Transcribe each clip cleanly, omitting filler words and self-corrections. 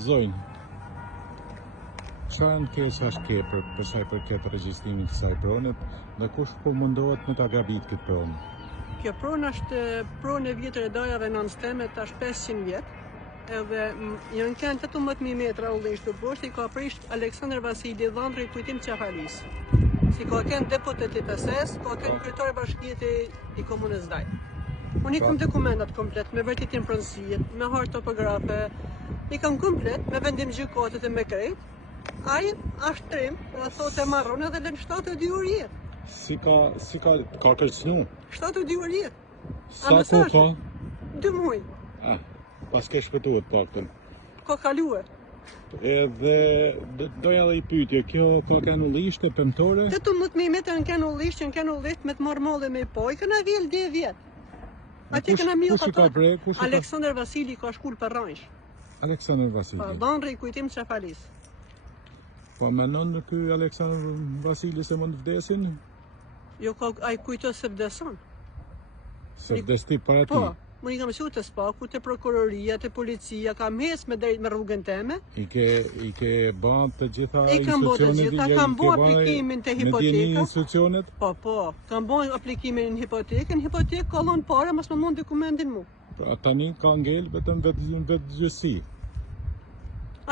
Zonjë, çfarë në keq është ke për sa i përket regjistrimit të kësaj prone dhe kush po mundohet me ta grabit këtë pronë? Kjo pronë është pronë e vjetër e dajave nënsteme, tash 500 vjet, edhe janë kënë 18.000 metra ullisht të poshtë, i ka prish Aleksandr Vasili Dhëndri kujtim Qafalis. Si ka kënë deputet i PSS, ka kënë kryetari bashkiet i komunës Daj. Unë i kam dokumentat komplet, me vërtetim pronësie, me hartë topografe, i kam komplet, me vendim gjykatit e me krejt. Ai është trim, dhe thotë e marron edhe lën 72 orë jetë. Si ka kërcënu? 72 orë jetë. Sa kohë ka? 2 muaj. Pas ke shpëtuar paktën. Ka kalue. Edhe doja dhe i pyetje, kjo ka kanë ullisht e pemtore? 18.000 metra në kanë ullisht, me të marmolle me poj, këna vjel 10 vjet. Atje këna mjë të tokë. Aleksandr Vasili ka shkull për ranjsh. Aleksandr Vasili? Pa, Dhëndri kujtim Qafalis. Po menon në ky Aleksandr Vasili se mund të vdesin? Jo, ai kujto se vdeson. Se vdes ti para ti? Po, unë i kam shku të spaku, të prokuroria, të policia, kam hes me rrugën teme. I ke bën të gjitha institucionet? I kam bën të gjitha, kam bën aplikimin të hipotekës. Institucionet? Po, kam bën aplikimin në hipotekën, hipotekë ka dhënë parë, mos më mund dokumentin mu. Pra tani ka ngel vetëm vetë gjyqësi.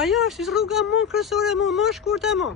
Ajo është rruga më kryesore më shkurtë më.